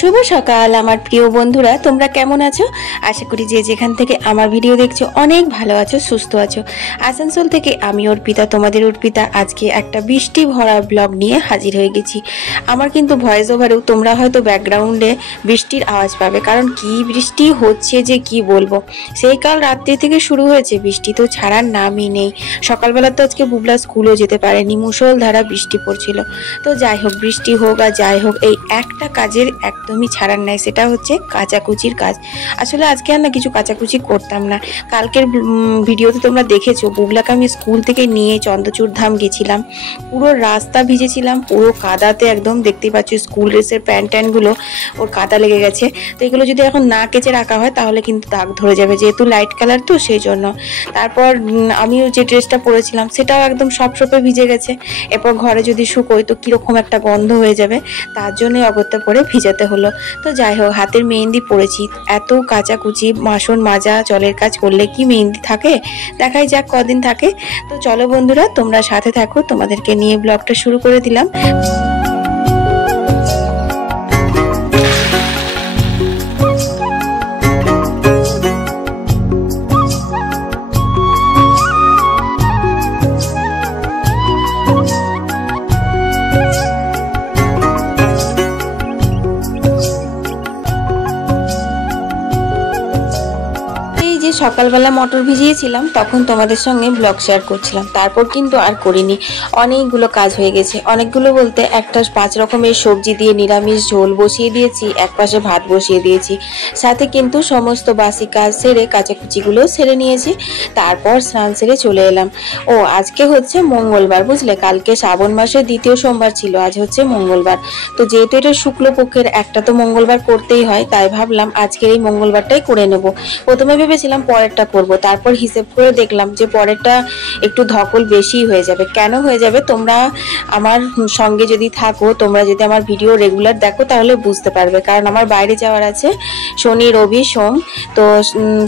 শুভ সকাল আমার প্রিয় বন্ধুরা, তোমরা কেমন আছো? আশা করি যে যেখান থেকে আমার ভিডিও দেখছো অনেক ভালো আছো, সুস্থ আছো। আসানসোল থেকে আমি অর্পিতা, তোমাদের অর্পিতা, আজকে একটা বৃষ্টি ভরা ব্লগ নিয়ে হাজির হয়ে গেছি। আমার কিন্তু ভয়েস ওভারেও তোমরা হয়তো ব্যাকগ্রাউন্ডে বৃষ্টির আওয়াজ পাবে, কারণ কি বৃষ্টি হচ্ছে যে কি বলবো। সেই কাল রাত্রি থেকে শুরু হয়েছে বৃষ্টি, তো ছাড়ার নামই নেই। সকালবেলা তো আজকে বুবলা স্কুলও যেতে পারেনি, মুষলধারা বৃষ্টি পড়ছিল। তো যাই হোক, বৃষ্টি হোক আর যাই হোক, এই একটা কাজের একদমই ছাড়ার নাই, সেটা হচ্ছে কাচাকুচির কাজ। আসলে আজকে আর না কিছু কাচাকুচি করতাম না। কালকের ভিডিওতে তোমরা দেখেছো বুবলাকে আমি স্কুল থেকে নিয়ে চন্দ্রচূড় ধাম গেছিলাম। পুরো রাস্তা ভিজেছিলাম, পুরো কাদাতে একদম, দেখতেই পাচ্ছ স্কুল ড্রেসের প্যান্ট ট্যান্টগুলো ওর কাদা লেগে গেছে। তো এগুলো যদি এখন না কেচে রাখা হয় তাহলে কিন্তু দাগ ধরে যাবে, যেহেতু লাইট কালার তো সেই জন্য। তারপর আমিও যে ড্রেসটা পরেছিলাম সেটাও একদম সপসপে ভিজে গেছে। এরপর ঘরে যদি শুকোয় তো কিরকম একটা গন্ধ হয়ে যাবে, তার জন্যই অগত্যা করে ভিজাতে হলো। তো যাই হোক, হাতের মেহেন্দি পরেছি, এত কাচাকুচি বাসন মাজা জলের কাজ করলে কি মেহেন্দি থাকে, দেখাই যাক কদিন থাকে। তো চলো বন্ধুরা, তোমরা সাথে থাকো, তোমাদেরকে নিয়ে ব্লগটা শুরু করে দিলাম। সকালবেলা মটর ভিজিয়েছিলাম, তখন তোমাদের সঙ্গে ব্লগ শেয়ার করছিলাম, তারপর কিন্তু আর করিনি। অনেকগুলো কাজ হয়ে গেছে, অনেকগুলো বলতে একটা 5 রকমের সবজি দিয়ে নিরামিষ ঝোল বসিয়ে দিয়েছি, একপাশে ভাত বসিয়ে দিয়েছি, সাথে কিন্তু সমস্ত বাসি কাজ সেরে কাচাকুচিগুলো সেরে নিয়েছি। তারপর স্নান সেরে চলে এলাম। ও আজকে হচ্ছে মঙ্গলবার, বুঝলে, কালকে শ্রাবণ মাসের 2য় সোমবার ছিল, আজ হচ্ছে মঙ্গলবার। তো যেহেতু এটা শুক্লপক্ষের একটা তো মঙ্গলবার করতেই হয়, তাই ভাবলাম আজকের এই মঙ্গলবারটাই করে নেব। প্রথমে ভেবেছিলাম পরেরটা করব, তারপর হিসেব করে দেখলাম যে পরেরটা একটু ধকল বেশি হয়ে যাবে। কেন হয়ে যাবে, তোমরা আমার সঙ্গে যদি থাকো, তোমরা যদি আমার ভিডিও রেগুলার দেখো তাহলে বুঝতে পারবে। কারণ আমার বাইরে যাওয়ার আছে, শনি রবি সোম, তো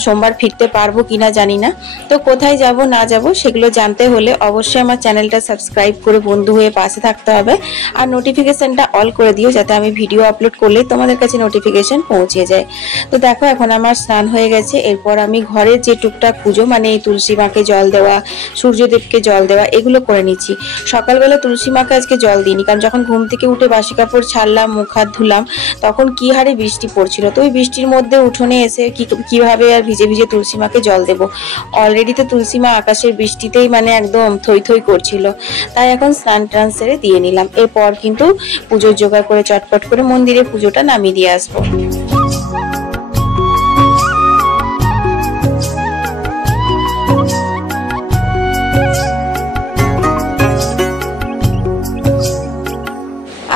সোমবার ফিরতে পারবো কিনা জানি না। তো কোথায় যাব না যাব সেগুলো জানতে হলে অবশ্যই আমার চ্যানেলটা সাবস্ক্রাইব করে বন্ধু হয়ে পাশে থাকতে হবে, আর নোটিফিকেশনটা অল করে দিও, যাতে আমি ভিডিও আপলোড করলেই তোমাদের কাছে নোটিফিকেশন পৌঁছে যায়। তো দেখো, এখন আমার স্নান হয়ে গেছে। এরপর আমি ঘরের যে টুকটাক পুজো, মানে এই তুলসী মাকে জল দেওয়া, সূর্যদেবকে জল দেওয়া, এগুলো করে নিচ্ছি। সকালবেলা তুলসী মাকে আজকে জল দিইনি, কারণ যখন ঘুম থেকে উঠে বাসি কাপড় ছাড়লাম, মুখ হাত ধুলাম, তখন কি হারে বৃষ্টি পড়ছিল। তো ওই বৃষ্টির মধ্যে উঠোনে এসে কিভাবে আর ভিজে ভিজে তুলসী মাকে জল দেবো। অলরেডি তো তুলসী মা আকাশের বৃষ্টিতেই মানে একদম থই থই করছিল, তাই এখন স্নান টান সেরে দিয়ে নিলাম। এরপর কিন্তু পুজোর জোগাড় করে চটপট করে মন্দিরে পুজোটা নামিয়ে দিয়ে আসবো।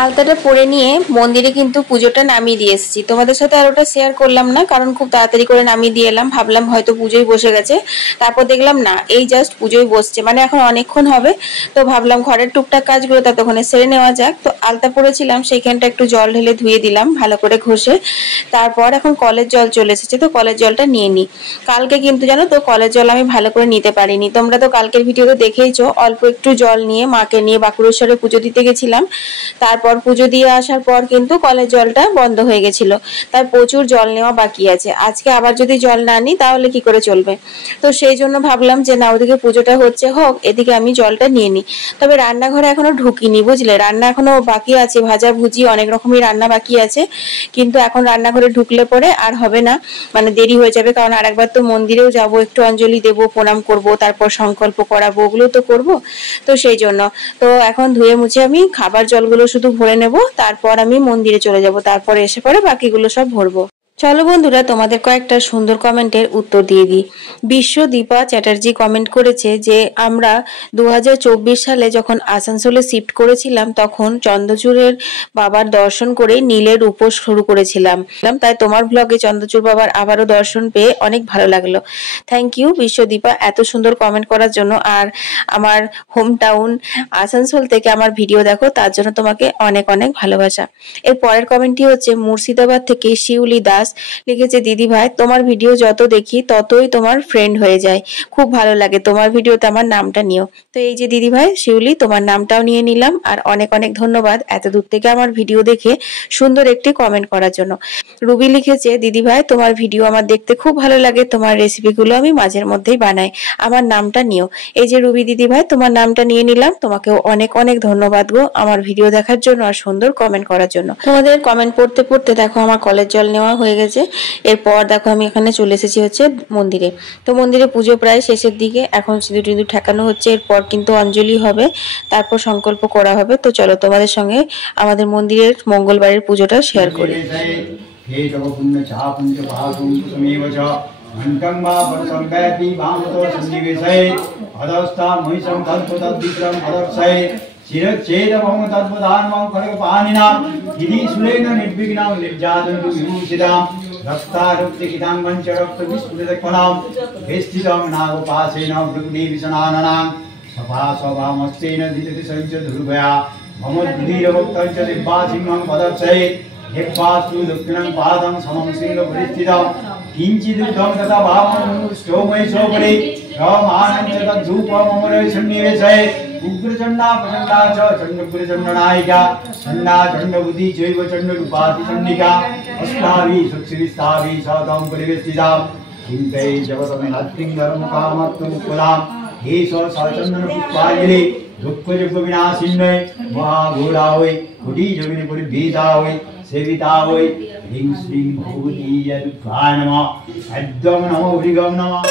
আলতাটা পরে নিয়ে মন্দিরে কিন্তু পুজোটা নামিয়ে দিয়ে এসেছি। তোমাদের সাথে আর ওটা শেয়ার করলাম না, কারণ খুব তাড়াতাড়ি করে নামিয়ে দিয়ে এলাম, ভাবলাম হয়তো পুজোয় বসে গেছে। তারপর দেখলাম না, এই জাস্ট পুজোয় বসছে, মানে এখন অনেকক্ষণ হবে। তো ভাবলাম ঘরের টুকটাক কাজগুলো ততক্ষণে সেরে নেওয়া যাক। তো আলতা পরেছিলাম, সেইখানটা একটু জল ঢেলে ধুয়ে দিলাম ভালো করে ঘষে। তারপর এখন কলের জল চলে এসেছে, তো কলের জলটা নিয়ে নিই। কালকে কিন্তু জানো তো কলের জল আমি ভালো করে নিতে পারিনি, তোমরা তো কালকের ভিডিওতে দেখেইছো। অল্প একটু জল নিয়ে মাকে নিয়ে বাঁকুড়েশ্বরে পুজো দিতে গেছিলাম। তারপর পুজো দিয়ে আসার পর কিন্তু কলের জলটা বন্ধ হয়ে গেছিল, তাই প্রচুর জল নেওয়া বাকি আছে। আজকে আবার যদি জল না নিই তাহলে কি করে চলবে। তো সেই জন্য ভাবলাম যে না, ওদিকে পুজোটা হচ্ছে হোক, এদিকে আমি জলটা নিয়ে নিই। তবে রান্নাঘরে এখনো ঢুকিনি, বুঝলে, রান্না এখনো বাকি আছে, ভাজা ভুজি অনেক রকমের রান্না বাকি আছে। কিন্তু এখন রান্নাঘরে ঢুকলে পরে আর হবে না, মানে দেরি হয়ে যাবে। কারণ আর একবার তো মন্দিরেও যাব, একটু অঞ্জলি দেব, প্রণাম করব, তারপর সংকল্প করাবো, ওগুলো তো করব। তো সেই জন্য তো এখন ধুয়ে মুছে আমি খাবার জলগুলো শুধু ভরে নেব, তারপর আমি মন্দিরে চলে যাব, তারপরে এসে পরে বাকিগুলো সব ভরবো। চলো বন্ধুরা, তোমাদের কয়েকটা সুন্দর কমেন্টের উত্তর দিয়ে দিই। বিশ্বদীপা চ্যাটার্জি কমেন্ট করেছে যে আমরা 2024 সালে যখন আসানসোলে শিফট করেছিলাম তখন চন্দ্রচূড়ের বাবার দর্শন করে নীলের উপোস শুরু করেছিলাম, তাই তোমার ব্লগে চন্দ্রচূড় বাবার আবারও দর্শন পেয়ে অনেক ভালো লাগলো। থ্যাংক ইউ বিশ্বদীপা এত সুন্দর কমেন্ট করার জন্য। আর আমার হোম টাউন আসানসোল থেকে আমার ভিডিও দেখো, তার জন্য তোমাকে অনেক অনেক ভালোবাসা। এর পরের কমেন্টটি হচ্ছে মুর্শিদাবাদ থেকে শিউলি দাস লিখেছে, দিদি ভাই তোমার ভিডিও যত দেখি ততই তোমার ফ্রেন্ড হয়ে যায়, খুব ভালো লাগে তোমার ভিডিওতে আমার নামটা নিও। তো এই যে দিদি ভাই শিউলি, তোমার নামটাও নিয়ে নিলাম। আর অনেক অনেক ধন্যবাদ এত দূর থেকে আমার ভিডিও দেখে সুন্দর একটি কমেন্ট করার জন্য। রুবি লিখেছে, দিদি ভাই তোমার ভিডিও আমার দেখতে খুব ভালো লাগে, তোমার রেসিপিগুলো আমি মাঝের মধ্যেই বানাই, আমার নামটা নিও। এই যে রুবি দিদি ভাই, তোমার নামটা নিয়ে নিলাম, তোমাকেও অনেক অনেক ধন্যবাদ গো আমার ভিডিও দেখার জন্য আর সুন্দর কমেন্ট করার জন্য। তোমাদের কমেন্ট পড়তে পড়তে দেখো আমার কলের জল নেওয়া হয়ে গেছে। এরপর দেখো আমি এখানে চলে এসেছি হচ্ছে মন্দিরে। তো মন্দিরে পুজো প্রায় শেষের দিকে, এখন সিঁদুর টিঁদুর ঠেকানো হচ্ছে, এরপর কিন্তু অঞ্জলি হবে, তারপর সংকল্প করা হবে। তো চলো তোমাদের সঙ্গে আমাদের মন্দিরের মঙ্গলবারের পুজোটা শেয়ার করি। किंचिदुद्धं तथा भावं ष्टोमय सोपरि रमानंच तद्धूपममरे सन्निवेशे उग्रचंडा प्रचंडा च चंडपुरचंडनायिका चंडा चंडबुद्धि चैव चंडरूपाति चंडिका अष्टाभि सुक्षिस्ताभि सतम परिवेष्टिता चिंतये जगतमेनात्रिं धर्मकामत्वं कुलां हेश सचंदन पुष्पाञ्जलि दुःखजग विनाशिन्यै महाघोरावै कुटी जगिनि परिभीतावै सेवितावै ह्रीं श्रीं भगवती दुर्गाय नमः ऐद्यं नमो हरिगं नमः।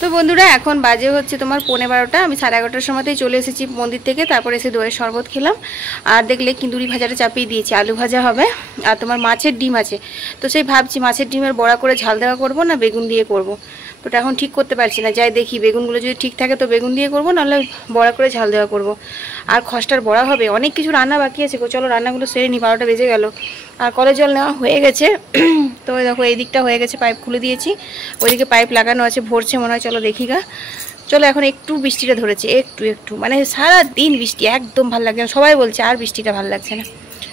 তো বন্ধুরা এখন বাজে হচ্ছে তোমার 11:15। আমি 11:30টার সময়তেই চলে এসেছি মন্দির থেকে, তারপর এসে দইয়ের শরবত খেলাম। আর দেখলে কিন্দুরি ভাজাটা চাপিয়ে দিয়েছি, আলু ভাজা হবে আর তোমার মাছের ডিম আছে। তো সেই ভাবছি মাছের ডিমের বড়া করে ঝাল দেওয়া করব না বেগুন দিয়ে করব, তো এখন ঠিক করতে পারছি না। যাই দেখি বেগুনগুলো যদি ঠিক থাকে তো বেগুন দিয়ে করব, নাহলে বড়া করে ঝাল দেওয়া করব। আর খসটার বড়া হবে, অনেক কিছু রান্না বাকি আছে। চলো রান্নাগুলো সেরে নি, 12টা বেজে গেল। আর কলের জল নেওয়া হয়ে গেছে। তো দেখো এই দিকটা হয়ে গেছে, পাইপ খুলে দিয়েছি, ওইদিকে পাইপ লাগানো আছে, ভরছে মনে হয়। চলো দেখি গা। চলো এখন একটু বৃষ্টিটা ধরেছে, একটু মানে সারা দিন বৃষ্টি, একদম ভালো লাগছে না। সবাই বলছে আর বৃষ্টিটা ভালো লাগছে না।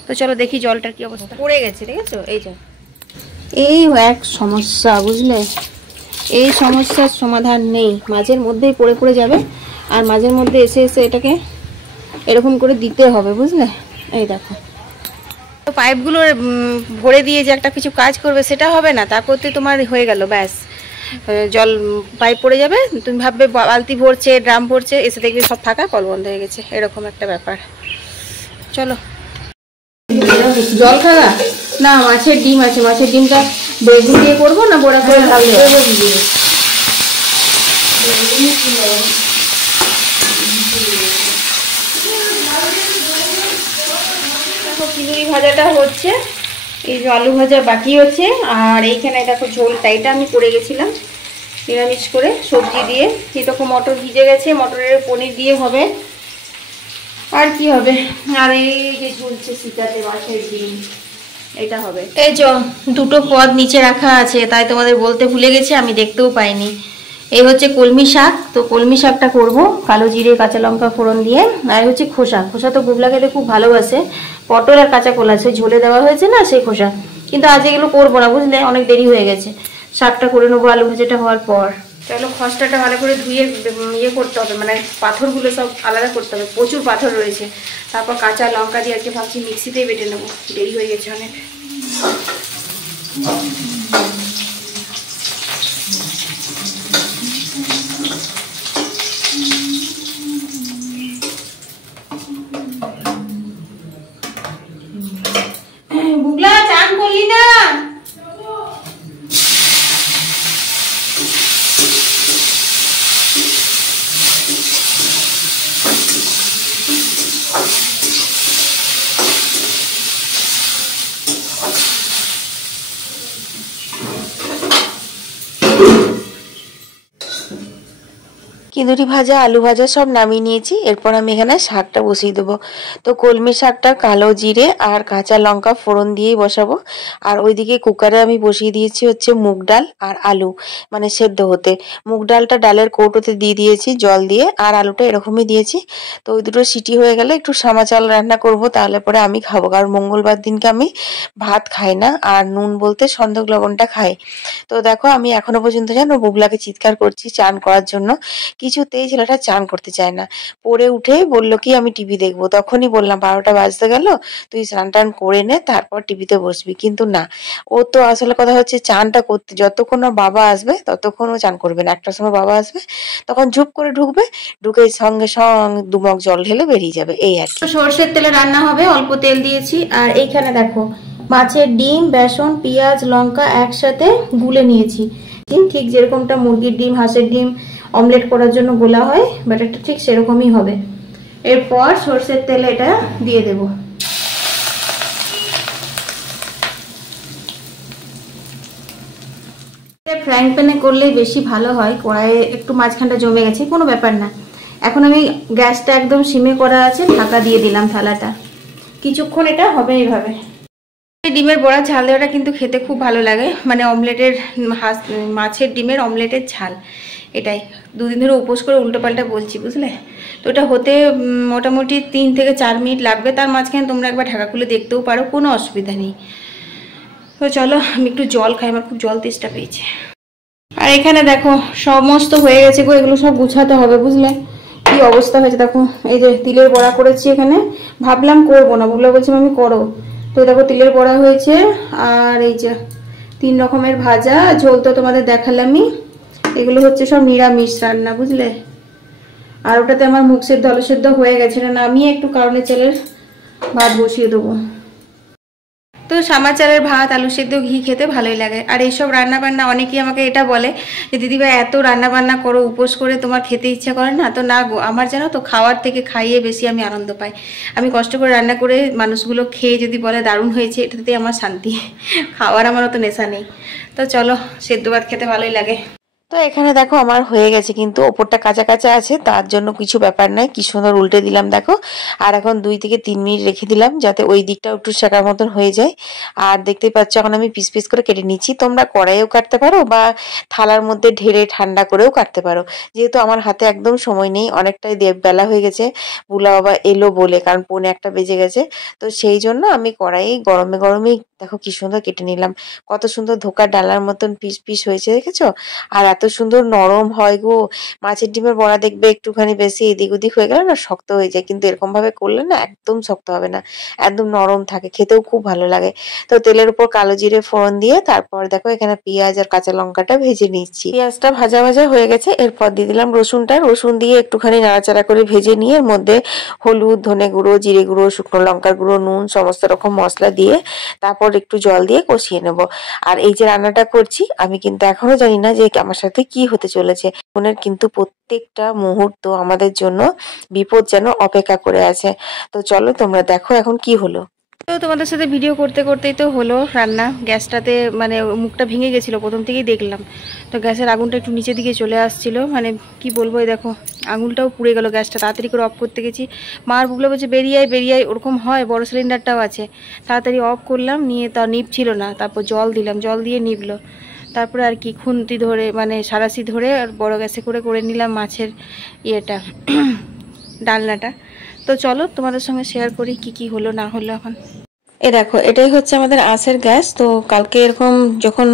তো চলো দেখি জলটার কি অবস্থা। পড়ে গেছে, ঠিক আছে? এই যে এই এক সমস্যা, বুঝলে, এই সমস্যার সমাধান নেই, মাঝের মধ্যেই পড়ে পড়ে যাবে। আর মাঝের মধ্যে এসে এসে এটাকে এরকম করে দিতে হবে, বুঝলে। এই দেখো, তো পাইপগুলো ভরে দিয়ে যে একটা কিছু কাজ করবে সেটা হবে না, তা করতে তোমার হয়ে গেল ব্যাস, জল পাইপ পড়ে যাবে। তুমি ভাববে বালতি ভরছে, ড্রাম ভরছে, এসে দেখবে সব ফাঁকা, কল বন্ধ হয়ে গেছে, এরকম একটা ব্যাপার। চলো জল খাওয়া না, মাছের ডিম আছে, মাছের ডিমটা বেগুন দিয়ে করবো না বড়া করে ঝাল দেবো। খিচুড়ি ভাজাটা হচ্ছে, এই যে আলু ভাজা বাকি হচ্ছে। আর এইখানে দেখো ঝোলটা, এটা আমি করে গেছিলাম নিরামিষ করে সবজি দিয়ে। যেরকম মটর ভিজে গেছে, মটরের পনির দিয়ে হবে, আর কি হবে। আর এই যে ঝুলছে শীতাতে মাছের ডিম, এটা হবে। এই যে দুটো পদ নিচে রাখা আছে, তাই তোমাদের বলতে ভুলে গেছি, আমি দেখতেও পাইনি। এই হচ্ছে কলমি শাক, তো কলমি শাকটা করব কালো জিরে কাঁচা লঙ্কা ফোড়ন দিয়ে। আর হচ্ছে খোসা, খোসা তো গুবলা খেতে খুব ভালোবাসে। পটল আর কাঁচা কলা সেই ঝোলে দেওয়া হয়েছে না, সেই খোসা। কিন্তু আজ এগুলো করবো না, বুঝলে, অনেক দেরি হয়ে গেছে। শাকটা করে নেবো আলু ভাজাটা হওয়ার পর। চলো খসটাটা ভালো করে ধুয়ে ইয়ে করতে হবে, মানে পাথরগুলো সব আলাদা করতে হবে, প্রচুর পাথর রয়েছে। তারপর কাঁচা লঙ্কা দিয়ে আজকে ভাবছি মিক্সিতেই বেটে নেবো, দেরি হয়ে গেছে অনেক। বুগলা চান করলি না? কিঁদুরি ভাজা, আলু ভাজা সব নামিয়ে নিয়েছি। এরপর আমি এখানে শাকটা বসিয়ে দেবো। তো কলমি শাকটা কালো জিরে আর কাঁচা লঙ্কা ফোড়ন দিয়েই বসাবো। আর ওইদিকে কুকারে আমি বসিয়ে দিয়েছি হচ্ছে মুগ ডাল আর আলু, মানে সেদ্ধ হতে। মুগ ডালটা ডালের কৌটোতে দিয়ে দিয়েছি জল দিয়ে, আর আলুটা এরকমই দিয়েছি। তো ওই দুটো সিটি হয়ে গেলে একটু সামা চাল রান্না করব, তাহলে পরে আমি খাবো। কারণ মঙ্গলবার দিনকে আমি ভাত খাই না, আর নুন বলতে সন্দক লবণটা খাই। তো দেখো আমি এখনো পর্যন্ত জানো বুগলাকে চিৎকার করছি চান করার জন্য, কিছুতেই ছেলেটা চান করতে চায় না। পড়ে উঠে বললো কি আমি টিভি দেখবো। তখনই বললাম 12টা বাজতে গেল, তুই স্নান টান করে নে তারপর টিভিতে বসবি। কিন্তু না, ও তো আসলে কথা হচ্ছে চানটা করতে যতক্ষণ না বাবা আসবে ততক্ষণ ও চান করবে না। একটার সময় বাবা আসবে, তখন ঝুপ করে ঢুকবে, ঢুকে সঙ্গে সঙ্গে দুমগ জল ঢেলে বেরিয়ে যাবে, এই আর কি। সর্ষের তেলে রান্না হবে, অল্প তেল দিয়েছি। আর এইখানে দেখো মাছের ডিম, বেসন, পেঁয়াজ, লঙ্কা একসাথে গুলে নিয়েছি, ঠিক যেরকমটা মুরগির ডিম, হাঁসের ডিম অমলেট করার জন্য গোলা হয়, ব্যাটারটা ঠিক সেরকমই হবে। এরপর সর্ষের তেলে এটা দিয়ে দেব। ফ্রাইং প্যানে করলে বেশি ভালো হয়, কড়াইয়ে একটু মাঝখানটা জমে গেছে, কোনো ব্যাপার না। এখন আমি গ্যাসটা একদম সিমে করা আছে, ঢাকা দিয়ে দিলাম থালাটা, কিছুক্ষণ এটা হবে এইভাবে। ডিমের বড়া ঝাল দেওয়াটা কিন্তু খেতে খুব ভালো লাগে, মানে অমলেটের মাছের ডিমের অমলেটের ঝাল, এটাই। দুদিন ধরে উপোস করে উল্টো পাল্টা বলছি, বুঝলে। তো এটা হতে মোটামুটি 3 থেকে 4 মিনিট লাগবে, তার মাঝখানে তোমরা একবার ঢাকা খুলে দেখতেও পারো, কোনো অসুবিধা নেই। তো চলো আমি একটু জল খাই, আমার খুব জল তেষ্টা পেয়েছে। আর এখানে দেখো সমস্ত হয়ে গেছে গো, এগুলো সব গুছাতে হবে, বুঝলে। কি অবস্থা হয়েছে দেখো। এই যে তিলের বড়া করেছি এখানে, ভাবলাম করবো না, বললো বলছি আমি করো। তো দেখো তিলের বড়া হয়েছে, আর এই যে 3 রকমের ভাজা, ঝোল তো তোমাদের দেখালামই। এগুলো হচ্ছে সব নিরামিষ রান্না, বুঝলে। আর ওটাতে আমার মুখ সেদ্ধ আলু সেদ্ধ হয়ে গেছে, না নামিয়ে একটু কারণে চালের ভাত বসিয়ে দেবো। তো সামা চালের ভাত, আলু সেদ্ধ, ঘি খেতে ভালোই লাগে। আর এইসব রান্না বান্না অনেকেই আমাকে এটা বলে যে দিদিভাই এত রান্না বান্না করো, উপোস করে তোমার খেতে ইচ্ছা করে না? তো না গো, আমার জানো তো খাওয়ার থেকে খাইয়ে বেশি আমি আনন্দ পাই। আমি কষ্ট করে রান্না করে মানুষগুলো খেয়ে যদি বলে দারুণ হয়েছে, এটাতে আমার শান্তি। খাওয়ার আমার অত নেশা নেই। তো চলো, সেদ্ধ ভাত খেতে ভালোই লাগে। তো এখানে দেখো আমার হয়ে গেছে, কিন্তু ওপরটা কাঁচা কাঁচা আছে, তার জন্য কিছু ব্যাপার নাই, কি সুন্দর উল্টে দিলাম দেখো। আর এখন 2 থেকে 3 মিনিট রেখে দিলাম, যাতে ওই দিকটাও একটু শেখার মতন হয়ে যায়। আর দেখতেই পাচ্ছ এখন আমি পিস পিস করে কেটে নিচ্ছি। তোমরা কড়াইও কাটতে পারো বা থালার মধ্যে ঢেলে ঠান্ডা করেও কাটতে পারো। যেহেতু আমার হাতে একদম সময় নেই, অনেকটাই বেলা হয়ে গেছে, বুলা বাবা এলো বলে, কারণ 1:45 বেজে গেছে। তো সেই জন্য আমি কড়াই গরমে গরমেই দেখো কি সুন্দর কেটে নিলাম। কত সুন্দর ধোকার ডালার মতন পিস পিস হয়েছে, দেখেছো? আর এত সুন্দর নরম হয় গো। মাছের ডিমের বড়া দেখবে একটুখানি বেশি এদিক ওদিক হয়ে গেলে না শক্ত হয়ে যায়, কিন্তু এরকম ভাবে করলে না একদম শক্ত হবে না, একদম নরম থাকে, খেতেও খুব ভালো লাগে। তো তেলের উপর কালো জিরে ফোড়ন দিয়ে তারপর দেখো এখানে পেঁয়াজ আর কাঁচা লঙ্কাটা ভেজে নিচ্ছি। পেঁয়াজটা ভাজা ভাজা হয়ে গেছে, এরপর দিয়ে দিলাম রসুনটা। রসুন দিয়ে একটুখানি নাড়াচাড়া করে ভেজে নিয়ে এর মধ্যে হলুদ, ধনে গুঁড়ো, জিরে গুঁড়ো, শুকনো লঙ্কার গুঁড়ো, নুন, সমস্ত রকম মশলা দিয়ে তারপর একটু জল দিয়ে কষিয়ে নেব। আর এই যে রান্নাটা করছি, আমি কিন্তু এখনো জানি না যে আমার সাথে কি হতে চলেছে। জীবনের কিন্তু প্রত্যেকটা মুহূর্ত আমাদের জন্য বিপদ যেন অপেক্ষা করে আছে। তো চলো তোমরা দেখো এখন কি হলো। তো তোমাদের সাথে ভিডিও করতে করতেই তো হলো রান্না। গ্যাসটাতে মানে মুখটা ভেঙে গেছিলো, প্রথম থেকেই দেখলাম। তো গ্যাসের আগুনটা একটু নিচের দিকে চলে আসছিল, মানে কি বলবো, এই দেখো আঙুলটাও পুড়ে গেল। গ্যাসটা তাড়াতাড়ি করে অফ করতে গেছি, মার বুগলো বলছে বেরিয়ে আয়, ওরকম হয়, বড় সিলিন্ডারটাও আছে। তাড়াতাড়ি অফ করলাম, নিয়ে তা নিভছিল না, তারপর জল দিলাম, জল দিয়ে নিভলো। তারপরে আর কি খুন্তি ধরে মানে সারাশি ধরে আর বড় গ্যাসে করে নিলাম মাছের ইয়েটা ডালনাটা। তো চলো তোমাদের সঙ্গে শেয়ার করি কি কি হলো না হলো এখন। এ দেখো, এটাই হচ্ছে আমাদের আঁশের গ্যাস। তো কালকে এরকম যখন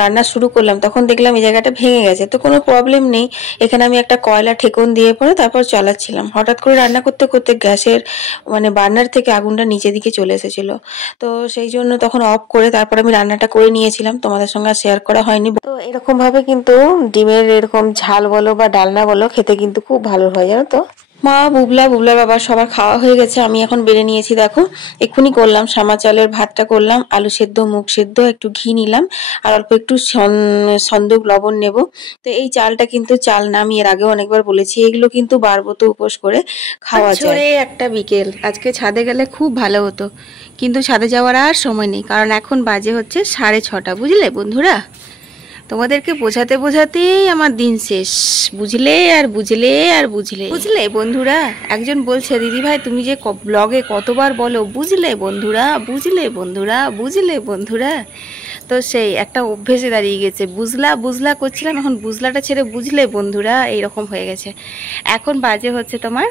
রান্না শুরু করলাম তখন দেখলাম এই জায়গাটা ভেঙে গেছে। তো কোনো প্রবলেম নেই, এখানে আমি একটা কয়লা ঠেকন দিয়ে পরে তারপর চালাচ্ছিলাম। হঠাৎ করে রান্না করতে করতে গ্যাসের মানে বার্নার থেকে আগুনটা নিচের দিকে চলে এসেছিল। তো সেই জন্য তখন অফ করে তারপর আমি রান্নাটা করে নিয়েছিলাম, তোমাদের সঙ্গে শেয়ার করা হয়নি। তো এরকম ভাবে কিন্তু ডিমের এরকম ঝাল বলো বা ডালনা বলো খেতে কিন্তু খুব ভালো হয়, জানো তো। মা, বুবলার বাবা সবার খাওয়া হয়ে গেছে, আমি এখন বেড়ে নিয়েছি। দেখো এক্ষুনি করলাম সামা চালের ভাতটা করলাম, আলু সেদ্ধ, মুগ সেদ্ধ, একটু ঘি নিলাম আর অল্প একটু সন্দক লবণ নেব। তো এই চালটা কিন্তু চাল না, আমি এর আগেও অনেকবার বলেছি, এগুলো কিন্তু বারবত উপোস করে খাওয়া যায়। একটা বিকেল, আজকে ছাদে গেলে খুব ভালো হতো, কিন্তু ছাদে যাওয়ার আর সময় নেই, কারণ এখন বাজে হচ্ছে 6:30, বুঝলে বন্ধুরা। তোমাদেরকে বোঝাতে বোঝাতেই আমার দিন শেষ, বুঝলে আর বুঝলে আর বুঝলে বুঝলে বন্ধুরা। একজন বলছে, দিদি ভাই তুমি যে ব্লগে কতবার বলো বুঝলে বন্ধুরা, বুঝলে বন্ধুরা, বুঝলে বন্ধুরা। তো সেই একটা অভ্যেসে দাঁড়িয়ে গেছে, বুঝলা বুঝলা করছিলাম, এখন বুঝলাটা ছেড়ে বুঝলে বন্ধুরা এইরকম হয়ে গেছে। এখন বাজে হচ্ছে তোমার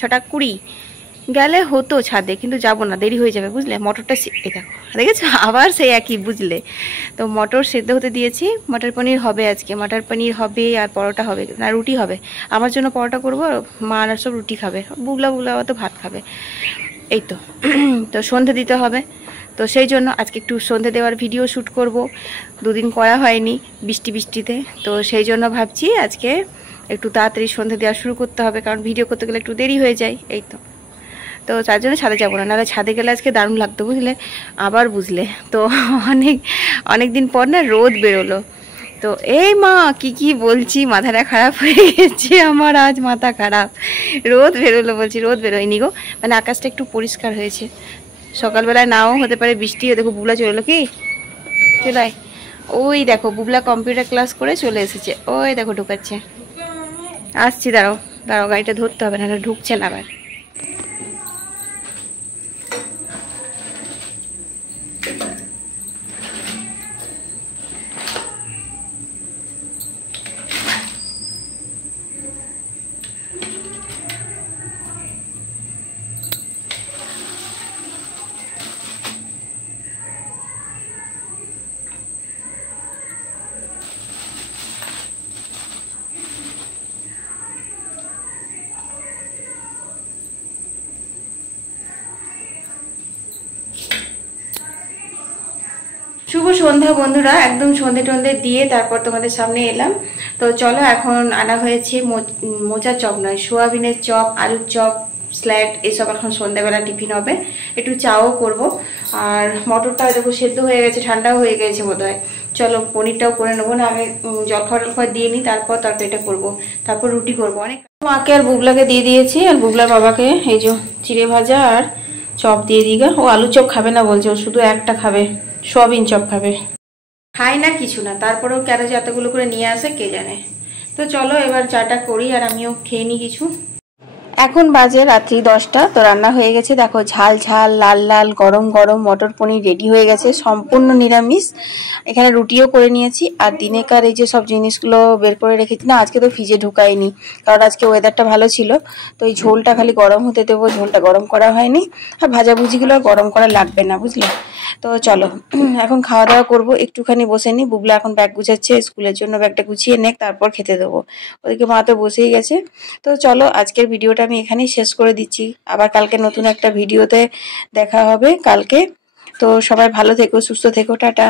6:20, গেলে হতো ছাদে, কিন্তু যাবো না, দেরি হয়ে যাবে বুঝলে। মটরটা দেখো, দেখেছো আবার সেই একই, বুঝলে। তো মটর সেদ্ধ হতে দিয়েছি, মটর পনির হবে আজকে, মটর পনির হবে আর পরোটা হবে, না রুটি হবে। আমার জন্য পরোটা করবো, মা আর সব রুটি খাবে, বুবলা তো ভাত খাবে। এই তো তো সন্ধে দিতে হবে, তো সেই জন্য আজকে একটু সন্ধে দেওয়ার ভিডিও শ্যুট করব। দুদিন করা হয়নি বৃষ্টিতে, তো সেই জন্য ভাবছি আজকে একটু তাড়াতাড়ি সন্ধে দেওয়া শুরু করতে হবে, কারণ ভিডিও করতে গেলে একটু দেরি হয়ে যায়। এই তো তার জন্য ছাদে যাবো না, নাহলে ছাদে গেলে আজকে দারুণ লাগতো বুঝলে। আবার বুঝলে তো অনেক দিন পর না রোদ বেরোলো। তো এই মা কি বলছি, মাথাটা খারাপ হয়ে গেছে আমার, আজ মাথা খারাপ। রোদ বেরোলো বলছি, রোদ বেরোয়নি গো, মানে আকাশটা একটু পরিষ্কার হয়েছে। সকালবেলায় নাও হতে পারে বৃষ্টিও। দেখো বুবলা চলে এলো, কি চলে আয়। ওই দেখো বুবলা কম্পিউটার ক্লাস করে চলে এসেছে, ওই দেখো ঢুকাচ্ছে। আসছি, দাঁড়াও গাড়িটা ধরতে হবে, নাহলে ঢুকছে না আবার। শুভ সন্ধ্যা বন্ধুরা, একদম সন্ধে টন্ধে দিয়ে তারপর তোমাদের সামনে এলাম। তো চলো, এখন আনা হয়েছে মোচার চপ নয়, সোয়াবিনের চপ, আলুর চপ, স্ল্যাট, এসব এখন সন্ধ্যাবেলা টিফিন হবে। একটু চাও করব, আর মটরটা দেখো সেদ্ধ হয়ে গেছে, ঠান্ডাও হয়ে গেছে বোধ হয়। চলো পনিরটাও করে নেবো না, আমি জলখাবার দিয়ে নিই, তারপর তরকারিটা করবো, তারপর রুটি করবো। অনেক মাকে আর বুবলাকে দিয়ে দিয়েছি, আর বুবলার বাবাকে এই যে চিড়ে ভাজা আর চপ দিয়ে দিই গা। ও আলু চপ খাবে না বলছে, ও শুধু একটা খাবে, সোয়াবিন চপ খাবে। খাই না কিছু না, তারপরেও কেন যে এতগুলো করে নিয়ে আসে কে জানে। তো চলো এবার চাটা করি, আর আমিও খেয়ে নিই কিছু। এখন বাজে রাত্রি 10টা। তো রান্না হয়ে গেছে, দেখো ঝাল ঝাল লাল লাল গরম গরম মটর পনির রেডি হয়ে গেছে, সম্পূর্ণ নিরামিষ। এখানে রুটিও করে নিয়েছি, আর দিনেকার এই যে সব জিনিসগুলো বের করে রেখেছি না, আজকে তো ফ্রিজে ঢুকাইনি, কারণ আজকে ওয়েদারটা ভালো ছিল। তো এই ঝোলটা খালি গরম হতে দেবো, ঝোলটা গরম করা হয়নি, আর ভাজাভুজিগুলো গরম করা লাগবে না বুঝলে। তো চলো এখন খাওয়া দাওয়া করবো, একটুখানি বসে নি। বুবলা এখন ব্যাগ গুছাচ্ছে, স্কুলের জন্য ব্যাগটা গুছিয়ে নেক, তারপর খেতে দেবো। ওদিকে মা তো বসেই গেছে। তো চলো আজকের ভিডিওটা আমি এখানেই শেষ করে দিচ্ছি, আবার কালকে নতুন একটা ভিডিওতে দেখা হবে কালকে। তো সবাই ভালো থেকো, সুস্থ থেকো, টাটা।